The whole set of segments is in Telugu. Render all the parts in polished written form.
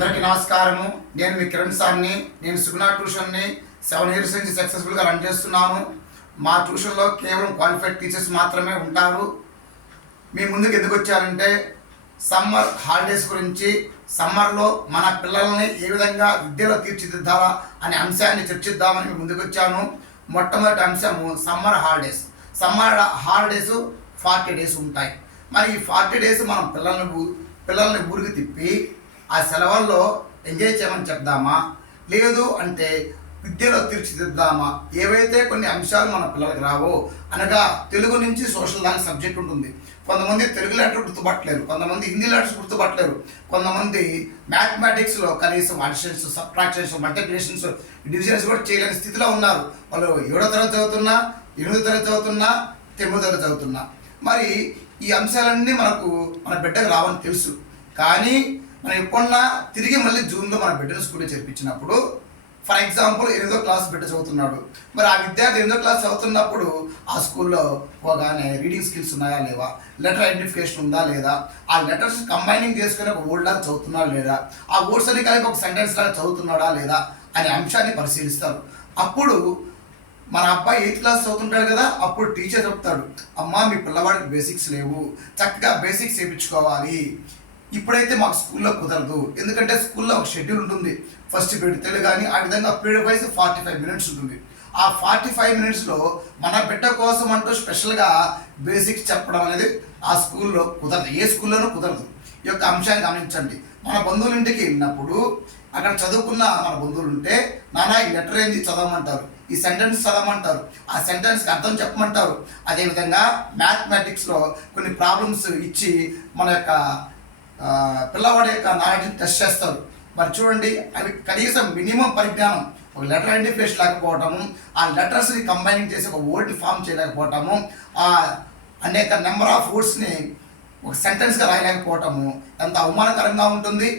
అందరికీ నమస్కారము. నేను మీ కిరణ్ సార్ని. నేను సుగుణ ట్యూషన్ని 7 ఇయర్స్ నుంచి సక్సెస్ఫుల్గా రన్ చేస్తున్నాను. మా ట్యూషన్లో కేవలం క్వాలిఫైడ్ టీచర్స్ మాత్రమే ఉంటారు. మీ ముందుకు ఎందుకు వచ్చారంటే సమ్మర్ హాలిడేస్ గురించి, సమ్మర్లో మన పిల్లల్ని ఏ విధంగా విద్యలో తీర్చిదిద్దాలా అనే అంశాన్ని చర్చిద్దామని మీ ముందుకు వచ్చాను. మొట్టమొదటి అంశము summer holidays. Summer holidays 40 days ఉంటాయి. మరి ఈ 40 డేస్ మనం పిల్లల్ని ఊరికి తిప్పి ఆ సెలవుల్లో ఎంజాయ్ చేయమని చెప్దామా, లేదు అంటే విద్యలో తీర్చిదిద్దామా? ఏవైతే కొన్ని అంశాలు మన పిల్లలకు రావో, అనగా తెలుగు నుంచి సోషల్ దానికి సబ్జెక్ట్ ఉంటుంది. కొంతమంది తెలుగు లెటర్ గుర్తుపట్టలేరు, కొంతమంది హిందీ లెటర్స్ గుర్తుపట్టలేరు, కొంతమంది మ్యాథమెటిక్స్లో కనీసం అడిషన్స్, సబ్ట్రాక్షన్స్, మల్టిప్లికేషన్స్, డివిజన్స్ కూడా చేయలేని స్థితిలో ఉన్నారు. వాళ్ళు 7వ తరగతి చదువుతున్నా, 8వ తరగతి చదువుతున్నా, 9వ తరగతి చదువుతున్నా. మరి ఈ అంశాలన్నీ మన బిడ్డకు రావని తెలుసు. కానీ మనం ఎప్పుడన్నా తిరిగి మళ్ళీ జూన్లో మన బిడ్డను స్కూల్లో చేర్పించినప్పుడు, ఫర్ ఎగ్జాంపుల్ 8వ క్లాస్ బిడ్డ చదువుతున్నాడు. మరి ఆ విద్యార్థి 8వ క్లాస్ చదువుతున్నప్పుడు ఆ స్కూల్లో పోగానే రీడింగ్ స్కిల్స్ ఉన్నాయా లేవా, లెటర్ ఐడెంటిఫికేషన్ ఉందా లేదా, ఆ లెటర్స్ కంబైనింగ్ చేసుకుని ఒక వర్డ్ లాగా చదువుతున్నాడా లేదా, ఆ వర్డ్స్ అన్ని కలిపి ఒక సెంటెన్స్ లాగా చదువుతున్నాడా లేదా అనే అంశాన్ని పరిశీలిస్తారు. అప్పుడు మన అబ్బాయి 8th క్లాస్ చదువుతుంటాడు కదా, అప్పుడు టీచర్ చెప్తాడు, అమ్మా మీ పిల్లవాడికి బేసిక్స్ లేవు, చక్కగా బేసిక్స్ చేయించుకోవాలి. ఇప్పుడైతే మాకు స్కూల్లో కుదరదు, ఎందుకంటే స్కూల్లో ఒక షెడ్యూల్ ఉంటుంది. ఫస్ట్ పీరియడ్ తెలుగు కానీ ఆ విధంగా పీరియడ్ వైజ్ 45 మినిట్స్ ఉంటుంది. ఆ 45 మినిట్స్లో మన బిడ్డ కోసం అంటూ స్పెషల్గా బేసిక్స్ చెప్పడం అనేది ఆ స్కూల్లో కుదరదు, ఏ స్కూల్లోనూ కుదరదు. ఈ యొక్క అంశాన్ని గమనించండి. మన బంధువుల ఇంటికి వెళ్ళినప్పుడు అక్కడ చదువుకున్న మన బంధువులు ఉంటే, నాన్న ఈ లెటర్ ఏంది చదవమంటారు, ఈ సెంటెన్స్ చదవమంటారు, ఆ సెంటెన్స్కి అర్థం చెప్పమంటారు. అదేవిధంగా మ్యాథమెటిక్స్లో కొన్ని ప్రాబ్లమ్స్ ఇచ్చి మన యొక్క పిల్లవాడి యొక్క నాలెడ్జ్ని టెస్ట్ చేస్తారు. మరి చూడండి, అవి కనీసం మినిమం పరిజ్ఞానం, ఒక లెటర్ ఐడెంటిఫికేషన్ లేకపోవటము, ఆ లెటర్స్ని కంబైనింగ్ చేసి ఒక వర్డ్ని ఫామ్ చేయలేకపోవటము, ఆ అనేక నెంబర్ ఆఫ్ వర్డ్స్ని ఒక సెంటెన్స్గా రాయలేకపోవటము ఎంత అవమానకరంగా ఉంటుంది.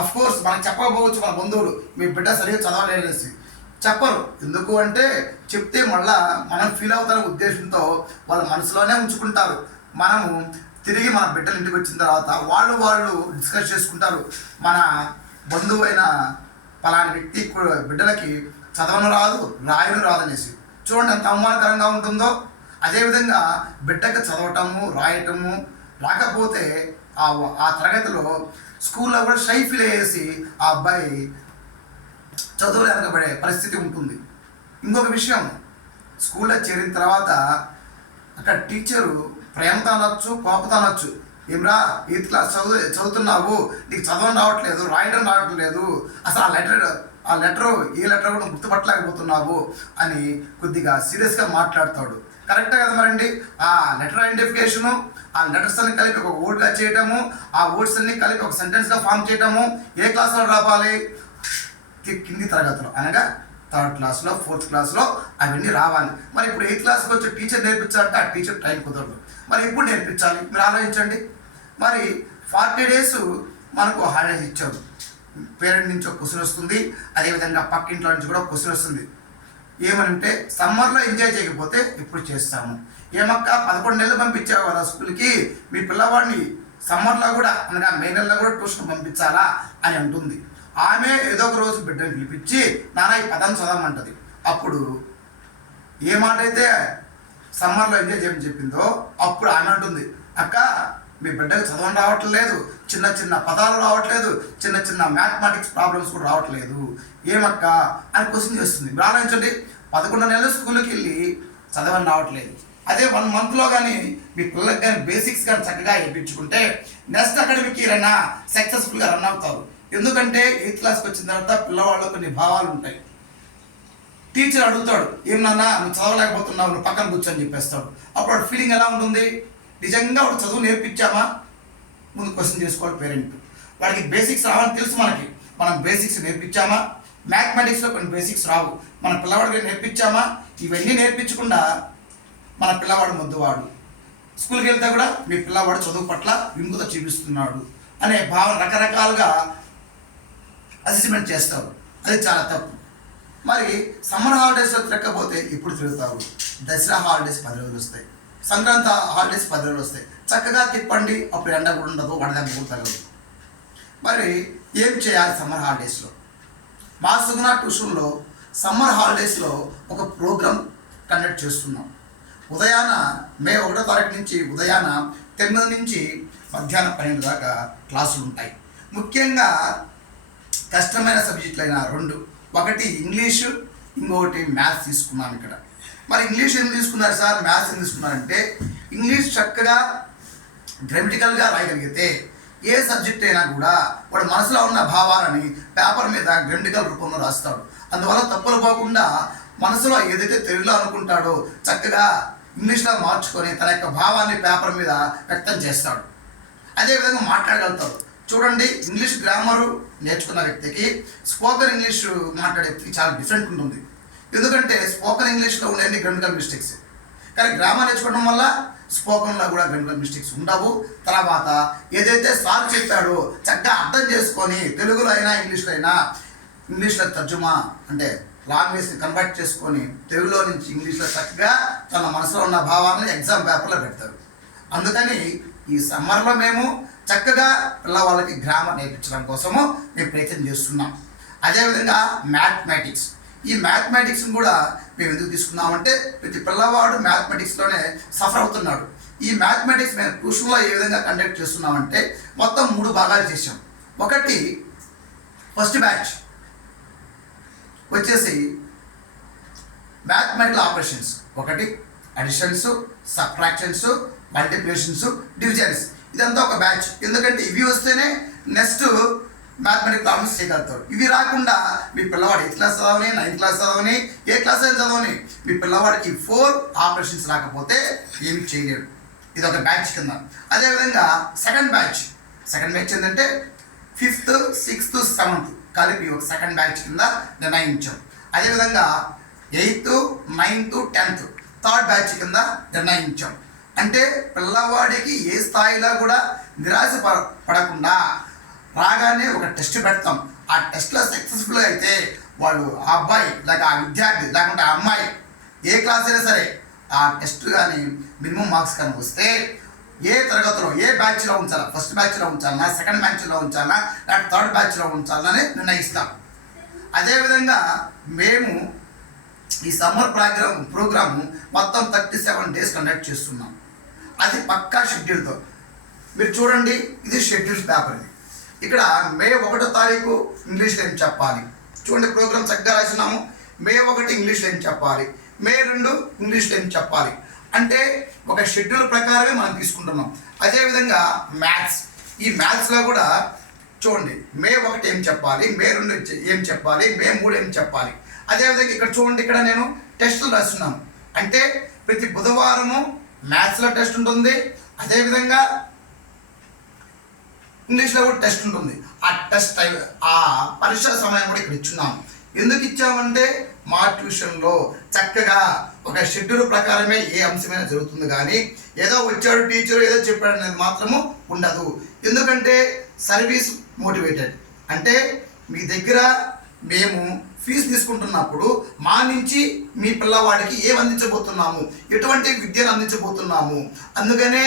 అఫ్ కోర్స్ మనకు చెప్పకపోవచ్చు మన బంధువులు, మీ బిడ్డ సరిగ్గా చదవలేసి చెప్పరు. ఎందుకు అంటే చెప్తే మళ్ళా మనం ఫీల్ అవుతారనే ఉద్దేశంతో వాళ్ళ మనసులోనే ఉంచుకుంటారు. మనము తిరిగి మన బిడ్డల ఇంటికి వచ్చిన తర్వాత వాళ్ళు డిస్కస్ చేసుకుంటారు, మన బంధువు అయిన పలాని వ్యక్తి బిడ్డలకి చదవను రాదు, రాయను రాదు అనేసి. చూడండి ఎంత అవమానకరంగా ఉంటుందో. అదేవిధంగా బిడ్డకి చదవటము, రాయటము రాకపోతే ఆ తరగతిలో స్కూల్లో కూడా షై ఫీల్ అయ్యేసి ఆ అబ్బాయి చదువులు వెనకబడే పరిస్థితి ఉంటుంది. ఇంకొక విషయం, స్కూల్లో చేరిన తర్వాత అక్కడ టీచరు ప్రేమతో అనొచ్చు, కోపతో అనొచ్చు, ఏమ్రా 8th క్లాస్ చదువుతున్నావు, నీకు చదవడం రావట్లేదు, రాయడం రావట్లేదు, అసలు ఆ లెటరు ఏ లెటర్ కూడా గుర్తుపట్టలేకపోతున్నావు అని కొద్దిగా సీరియస్గా మాట్లాడతాడు. కరెక్టే కదా మరండి. ఆ లెటర్ ఐడెంటిఫికేషను, ఆ లెటర్స్ అన్ని కలిపి ఒక వర్డ్గా చేయటము, ఆ వర్డ్స్ అన్ని కలిపి ఒక సెంటెన్స్గా ఫామ్ చేయటము ఏ క్లాస్లో రావాలి? కింది తరగతిలో, అనగా 3rd క్లాస్లో, 4th క్లాస్లో అవన్నీ రావాలి. మరి ఇప్పుడు 8th క్లాస్కి వచ్చి టీచర్ నేర్పించాలంటే ఆ టీచర్ టైం కుదరదు. మరి ఎప్పుడు నేర్పించాలి మీరు ఆలోచించండి. మరి 40 డేస్ మనకు హాలిడేస్ ఇచ్చారు. పేరెంట్ నుంచి ఒక క్వశ్చన్ వస్తుంది, అదేవిధంగా పక్కింట్లో నుంచి కూడా క్వశ్చన్ వస్తుంది. ఏమనంటే సమ్మర్లో ఎంజాయ్ చేయకపోతే ఎప్పుడు చేస్తాము? ఏమక్క 11 నెలలు పంపించావు కదా స్కూల్కి, మీ పిల్లవాడిని సమ్మర్లో కూడా అనగా మే నెలలో కూడా ట్యూషన్ పంపించాలా అని అంటుంది. ఆమె ఏదో ఒక రోజు బిడ్డని పిలిపించి నాన్న ఈ పదం చదవమంటది. అప్పుడు ఏ మాట అయితే సమ్మర్లో ఎంజాయ్ చేయమని చెప్పిందో అప్పుడు ఆమె అంటుంది, అక్క మీ బిడ్డకు చదవడం రావట్లేదు, చిన్న చిన్న పదాలు రావట్లేదు, చిన్న చిన్న మ్యాథమెటిక్స్ ప్రాబ్లమ్స్ కూడా రావట్లేదు, ఏమక్క అని క్వశ్చన్ చేస్తుంది. మీరు ఆలోచించండి, 11 నెలలు స్కూల్కి వెళ్ళి చదవని రావట్లేదు. అదే 1 మంత్లో కానీ మీ పిల్లలకు కానీ బేసిక్స్ కానీ చక్కగా ఇప్పించుకుంటే నెక్స్ట్ అకాడమిక్ ఇయర్ అయినా సక్సెస్ఫుల్గా రన్ అవుతారు. ఎందుకంటే 8th క్లాస్కి వచ్చిన తర్వాత పిల్లవాళ్ళు కొన్ని భావాలు ఉంటాయి. టీచర్ అడుగుతాడు, ఏమన్నా నువ్వు చదవలేకపోతున్నావు, నువ్వు పక్కన కూర్చొని చెప్పేస్తాడు. అప్పుడు వాడు ఫీలింగ్ ఎలా ఉంటుంది? నిజంగా వాడు చదువు నేర్పించామా? ముందు క్వశ్చన్ చేసుకోవాలి పేరెంట్. వాడికి బేసిక్స్ రావని తెలుసు మనకి, మనం బేసిక్స్ నేర్పించామా? మ్యాథమెటిక్స్లో కొన్ని బేసిక్స్ రావు, మన పిల్లవాడికి నేర్పించామా? ఇవన్నీ నేర్పించకుండా మన పిల్లవాడు ముద్దువాడు, స్కూల్కి వెళ్తే కూడా మీ పిల్లవాడు చదువు పట్ల విముఖత చూపిస్తున్నాడు అనే భావన రకరకాలుగా అసెస్మెంట్ చేస్తారు. అది చాలా తప్పు. మరి సమ్మర్ హాలిడేస్లో తిరగకపోతే ఇప్పుడు తిరుగుతారు. దసరా హాలిడేస్ 10 రోజులు వస్తాయి, సంక్రాంతి హాలిడేస్ 10 రోజులు వస్తాయి. చక్కగా తిప్పండి, అప్పుడు ఎండ కూడా ఉండదు, వడదెబ్బ కూడా తగలదు. మరి ఏం చేయాలి సమ్మర్ హాలిడేస్లో? మా సుగుణ ట్యూషన్లో సమ్మర్ హాలిడేస్లో ఒక ప్రోగ్రాం కండక్ట్ చేస్తున్నాం. ఉదయాన మే 1వ తారీఖు నుంచి ఉదయాన 9 నుంచి మధ్యాహ్నం 12 దాకా క్లాసులు ఉంటాయి. ముఖ్యంగా కష్టమైన సబ్జెక్టులైన 2, ఒకటి ఇంగ్లీషు, ఇంకొకటి మ్యాథ్స్ తీసుకున్నాం ఇక్కడ. మరి ఇంగ్లీష్ ఎందుకు తీసుకున్నారు సార్, మ్యాథ్స్ ఎందుకు తీసుకున్నారంటే ఇంగ్లీష్ చక్కగా గ్రామటికల్గా రాయగలిగితే ఏ సబ్జెక్ట్ అయినా కూడా వాడు మనసులో ఉన్న భావాలని పేపర్ మీద గ్రామటికల్ రూపంలో రాస్తాడు. అందువల్ల తప్పులు పోకుండా మనసులో ఏదైతే తెలుగులో అనుకుంటాడో చక్కగా ఇంగ్లీష్లో మార్చుకొని తన యొక్క భావాన్ని పేపర్ మీద వ్యక్తం చేస్తాడు. అదేవిధంగా మాట్లాడగలుగుతాడు. చూడండి, ఇంగ్లీష్ గ్రామరు నేర్చుకున్న వ్యక్తికి స్పోకెన్ ఇంగ్లీష్ మాట్లాడే వ్యక్తికి చాలా డిఫరెంట్ ఉంటుంది. ఎందుకంటే స్పోకెన్ ఇంగ్లీష్లో ఉండేది గ్రామటికల్ మిస్టేక్స్, కానీ గ్రామర్ నేర్చుకోవడం వల్ల స్పోకెన్లో కూడా గ్రామటికల్ మిస్టేక్స్ ఉండవు. తర్వాత ఏదైతే సార్ చెప్పాడో చక్కగా అర్థం చేసుకొని తెలుగులో అయినా ఇంగ్లీష్లో అయినా, ఇంగ్లీష్లో తర్జుమా అంటే లాంగ్వేజ్ని కన్వర్ట్ చేసుకొని తెలుగులో నుంచి ఇంగ్లీష్లో చక్కగా తన మనసులో ఉన్న భావాలను ఎగ్జామ్ పేపర్లో పెడతారు. అందుకని ఈ సమ్మర్లో మేము చక్కగా పిల్లవాళ్ళకి గ్రామర్ నేర్పించడం కోసము మేము ప్రయత్నం చేస్తున్నాం. అదేవిధంగా మ్యాథమెటిక్స్, ఈ మ్యాథమెటిక్స్ని కూడా మేము ఎందుకు తీసుకున్నామంటే ప్రతి పిల్లవాడు మ్యాథమెటిక్స్లోనే సఫర్ అవుతున్నాడు. ఈ మ్యాథమెటిక్స్ మేము ట్యూషన్లో ఏ విధంగా కండక్ట్ చేస్తున్నామంటే మొత్తం 3 భాగాలు చేసాం. ఒకటి ఫస్ట్ బ్యాచ్ వచ్చేసి మ్యాథమెటికల్ ఆపరేషన్స్, ఒకటి అడిషన్స్, సబ్ట్రాక్షన్స్, మల్టిప్లికేషన్స్, డివిజన్స్. ఇదంతా ఒక బ్యాచ్. ఎందుకంటే ఇవి వస్తేనే నెక్స్ట్ మ్యాథమెటిక్ ప్రాబ్లమ్స్ చేయగలుగుతారు. ఇవి రాకుండా మీ పిల్లవాడు 8th క్లాస్ చదవని, 9th క్లాస్ చదవని, ఏ క్లాస్ అయినా చదవని, మీ పిల్లవాడికి 4 ఆపరేషన్స్ రాకపోతే ఏమి చేయలేడు. ఇది ఒక బ్యాచ్ కింద. అదేవిధంగా సెకండ్ బ్యాచ్ ఏంటంటే 5th, 6th, 7th కలిపి ఒక సెకండ్ బ్యాచ్ కింద నిర్ణయించాం. అదేవిధంగా 8th, 9th, 10th third batch కింద నిర్ణయించాం. అంటే పిల్లవాడికి ఏ స్థాయిలో కూడా నిరాశ పడకుండా రాగానే ఒక టెస్ట్ పెడతాం. ఆ టెస్ట్లో సక్సెస్ఫుల్గా అయితే వాళ్ళు ఆ అబ్బాయి లేక ఆ విద్యార్థి లేకుంటే ఆ అమ్మాయి ఏ క్లాస్ అయినా సరే ఆ టెస్ట్ కానీ మినిమం మార్క్స్ కానీ వస్తే ఏ తరగతిలో ఏ బ్యాచ్లో ఉంచాలా, ఫస్ట్ బ్యాచ్లో ఉంచాలన్నా, సెకండ్ బ్యాచ్లో ఉంచాలన్నా, లేకపోతే థర్డ్ బ్యాచ్లో ఉంచాలని నిర్ణయిస్తాం. అదేవిధంగా మేము ఈ సమ్మర్ ప్రోగ్రాము మొత్తం 37 డేస్ కండక్ట్ చేస్తున్నాం. అది పక్కా షెడ్యూల్తో. మీరు చూడండి, ఇది షెడ్యూల్ పేపర్. ఇది ఇక్కడ మే 1వ తారీఖు ఇంగ్లీష్లో ఏం చెప్పాలి చూడండి, ప్రోగ్రామ్ చక్కగా రాసినాము. మే 1 ఇంగ్లీష్లో ఏం చెప్పాలి, మే 2 ఇంగ్లీష్లో ఏం చెప్పాలి అంటే ఒక షెడ్యూల్ ప్రకారమే మనం తీసుకుంటున్నాం. అదేవిధంగా మ్యాథ్స్, ఈ మ్యాథ్స్లో కూడా చూడండి మే 1 ఏం చెప్పాలి, మే 2 ఏం చెప్పాలి, మే 3 ఏం చెప్పాలి. అదేవిధంగా ఇక్కడ చూడండి, ఇక్కడ నేను టెస్టులు రాస్తున్నాను. అంటే ప్రతి బుధవారము మ్యాథ్స్లో టెస్ట్ ఉంటుంది, అదేవిధంగా ఇంగ్లీష్లో కూడా టెస్ట్ ఉంటుంది. ఆ పరీక్ష సమయం కూడా ఇక్కడ ఇచ్చున్నాము. ఎందుకు ఇచ్చామంటే మా ట్యూషన్లో చక్కగా ఒక షెడ్యూల్ ప్రకారమే ఏ అంశమైనా జరుగుతుంది, కానీ ఏదో వచ్చాడు టీచరు ఏదో చెప్పాడు అనేది మాత్రము ఉండదు. ఎందుకంటే సర్వీస్ మోటివేటెడ్. అంటే మీ దగ్గర మేము ఫీజు తీసుకుంటున్నప్పుడు మా నుంచి మీ పిల్లవాడికి ఏం అందించబోతున్నాము, ఎటువంటి విద్యను అందించబోతున్నాము. అందుకనే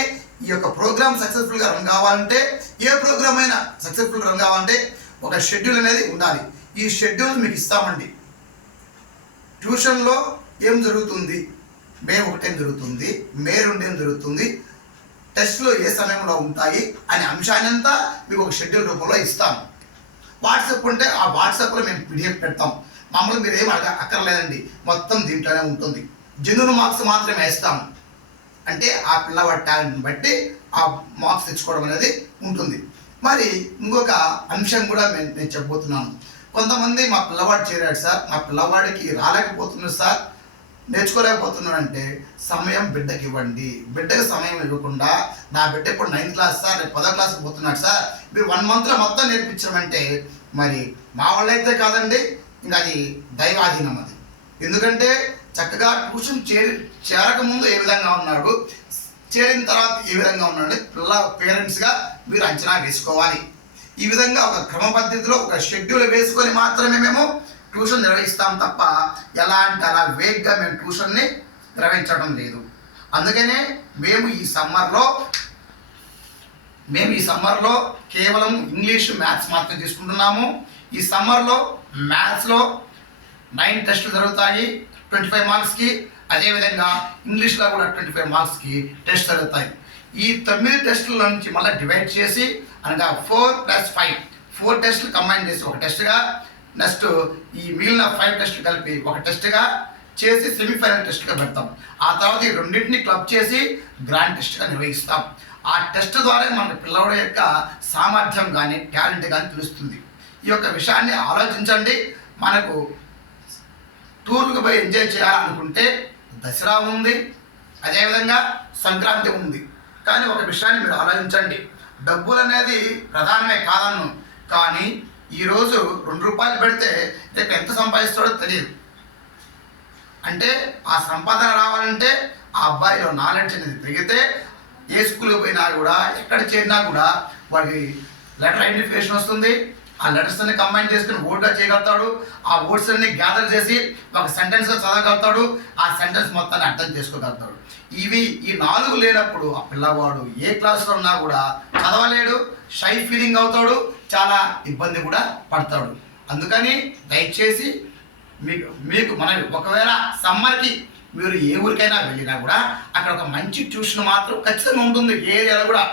ఈ యొక్క ప్రోగ్రామ్ సక్సెస్ఫుల్గా రన్ కావాలంటే, ఏ ప్రోగ్రామ్ అయినా సక్సెస్ఫుల్గా రన్ కావాలంటే ఒక షెడ్యూల్ అనేది ఉండాలి. ఈ షెడ్యూల్ మీకు ఇస్తామండి. ట్యూషన్లో ఏం జరుగుతుంది, మే 1 ఏం జరుగుతుంది, మే 2 ఏం జరుగుతుంది, టెస్ట్లో ఏ సమయంలో ఉంటాయి అనే అంశాన్ని అంతా మీకు ఒక షెడ్యూల్ రూపంలో ఇస్తాము. వాట్సాప్ ఉంటే ఆ వాట్సాప్లో మేము PDF పెడతాం. మామూలు మీరు ఏం అక్కర్లేదండి, మొత్తం దీంట్లోనే ఉంటుంది. జెన్యూన్ మార్క్స్ మాత్రమే వేస్తాము. అంటే ఆ పిల్లవాడి టాలెంట్ని బట్టి ఆ మార్క్స్ తెచ్చుకోవడం అనేది ఉంటుంది. మరి ఇంకొక అంశం కూడా నేను చెప్పబోతున్నాను. కొంతమంది మా పిల్లవాడు చేరాడు సార్, మా పిల్లవాడికి రాలేకపోతున్నాడు సార్, నేర్చుకోలేకపోతున్నాడు అంటే సమయం బిడ్డకి ఇవ్వండి. బిడ్డకి సమయం ఇవ్వకుండా నా బిడ్డ ఇప్పుడు 9th క్లాస్ సార్, రేపు 10వ క్లాస్కి పోతున్నాడు సార్, మీరు 1 మంత్లో మొత్తం నేర్పించమంటే మరి మా వాళ్ళైతే కాదండి, ఇంకా అది దైవాధీనం. అది ఎందుకంటే చక్కగా ట్యూషన్ చేరకముందు ఏ విధంగా ఉన్నాడు, చేరిన తర్వాత ఏ విధంగా ఉన్నాడు పేరెంట్స్గా మీరు అంచనా వేసుకోవాలి. ఈ విధంగా ఒక క్రమ పద్ధతిలో ఒక షెడ్యూల్ వేసుకొని మాత్రమే మేము ట్యూషన్ నిర్వహిస్తాం తప్ప ఎలా అంటే అలా వేగ్గా మేము ట్యూషన్ని నిర్వహించడం లేదు. అందుకనే మేము ఈ సమ్మర్లో మేము ఈ సమ్మర్లో కేవలం ఇంగ్లీష్ మ్యాథ్స్ మాత్రం తీసుకుంటున్నాము. ఈ సమ్మర్లో మ్యాథ్స్లో 9 టెస్టులు జరుగుతాయి 25 మార్క్స్కి. అదేవిధంగా ఇంగ్లీష్లో కూడా 25 మార్క్స్కి టెస్ట్ జరుగుతాయి. ఈ 9 టెస్టుల నుంచి మళ్ళీ డివైడ్ చేసి అనగా 4+5 టెస్టులు కంబైన్ చేసి ఒక టెస్ట్గా, నెక్స్ట్ ఈ మిగిలిన 5 టెస్టులు కలిపి ఒక టెస్ట్గా చేసి సెమీఫైనల్ టెస్ట్గా పెడతాం. ఆ తర్వాత ఈ రెండింటిని క్లబ్ చేసి గ్రాండ్ టెస్ట్గా నిర్వహిస్తాం. ఆ టెస్ట్ ద్వారా మన పిల్లవాడి యొక్క సామర్థ్యం కానీ టాలెంట్ కానీ తెలుస్తుంది. ఈ యొక్క విషయాన్ని ఆలోచించండి. మనకు టూర్లకు పోయి ఎంజాయ్ చేయాలనుకుంటే దసరా ఉంది, అదేవిధంగా సంక్రాంతి ఉంది. కానీ ఒక విషయాన్ని మీరు ఆలోచించండి, డబ్బులు అనేది ప్రధానమే కాదన్ను, కానీ ఈరోజు 2 రూపాయలు పెడితే రేపు ఎంత సంపాదిస్తాడో తెలియదు. అంటే ఆ సంపాదన రావాలంటే ఆ అబ్బాయిలో నాలెడ్జ్ అనేది పెరిగితే ఏ స్కూల్కి పోయినా కూడా ఎక్కడ చేరినా కూడా వాడికి లెటర్ ఐడెంటిఫికేషన్ వస్తుంది. ఆ లెటర్స్ అన్ని కంబైన్ చేసుకుని ఓట్గా చేయగలుగుతాడు. ఆ ఓట్స్ అన్ని గ్యాదర్ చేసి ఒక సెంటెన్స్గా చదవగలుగుతాడు. ఆ సెంటెన్స్ మొత్తాన్ని అర్థం చేసుకోగలుగుతాడు. ఈ 4 లేనప్పుడు ఆ పిల్లవాడు ఏ క్లాస్లో ఉన్నా కూడా చదవలేడు, షై ఫీలింగ్ అవుతాడు, చాలా ఇబ్బంది కూడా పడతాడు. అందుకని దయచేసి మీకు మన ఒకవేళ సమ్మర్కి మీరు ఏ ఊరికైనా వెళ్ళినా కూడా అక్కడ ఒక మంచి ట్యూషన్ మాత్రం ఖచ్చితంగా ఉంటుంది ఏ ఏరియాలో కూడా.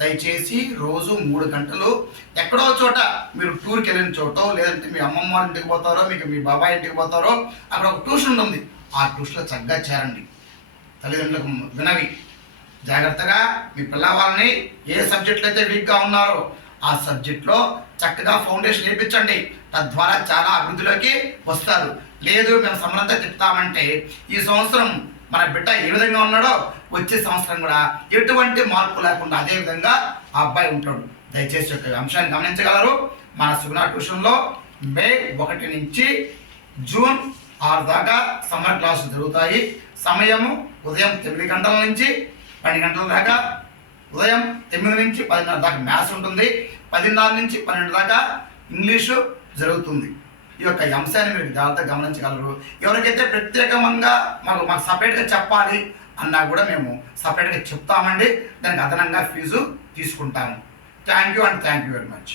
దయచేసి రోజు 3 గంటలు ఎక్కడో చోట మీరు టూర్కి వెళ్ళిన చోటో, లేదంటే మీ అమ్మమ్మ ఇంటికి పోతారో, మీ బాబాయ్ ఇంటికి పోతారో, అక్కడ ఒక ట్యూషన్ ఉంటుంది. ఆ ట్యూషన్లో చక్కగా చేరండి. తల్లిదండ్రులకు వినవి జాగ్రత్తగా మీ పిల్లవాళ్ళని ఏ సబ్జెక్టులు అయితే వీక్గా ఉన్నారో ఆ సబ్జెక్ట్లో చక్కగా ఫౌండేషన్ నేర్పించండి. తద్వారా చాలా అభివృద్ధిలోకి వస్తారు. లేదు మేము సమ్మరంతా తిప్పుతామంటే ఈ సంవత్సరం మన బిడ్డ ఏ విధంగా ఉన్నాడో వచ్చే సంవత్సరం కూడా ఎటువంటి మార్పు లేకుండా అదే విధంగా ఆ అబ్బాయి ఉంటాడు. దయచేసి ఒక అంశాన్ని గమనించగలరు. మన సుగుణ ట్యూషన్లో మే 1 నుంచి జూన్ 6 దాకా సమ్మర్ క్లాసులు జరుగుతాయి. సమయము ఉదయం 9 గంటల నుంచి 10 గంటల దాకా, ఉదయం 9 నుంచి 10:30 దాకా మ్యాథ్స్ ఉంటుంది, 10:30 నుంచి 12 దాకా ఇంగ్లీషు జరుగుతుంది. ఈ యొక్క అంశాన్ని మీరు జాగ్రత్తగా గమనించగలరు. ఎవరికైతే ప్రత్యేకంగా మాకు సపరేట్గా చెప్పాలి అన్నా కూడా మేము సపరేట్గా చెప్తామండి. దానికి అదనంగా ఫీజు తీసుకుంటాము. Thank you very much.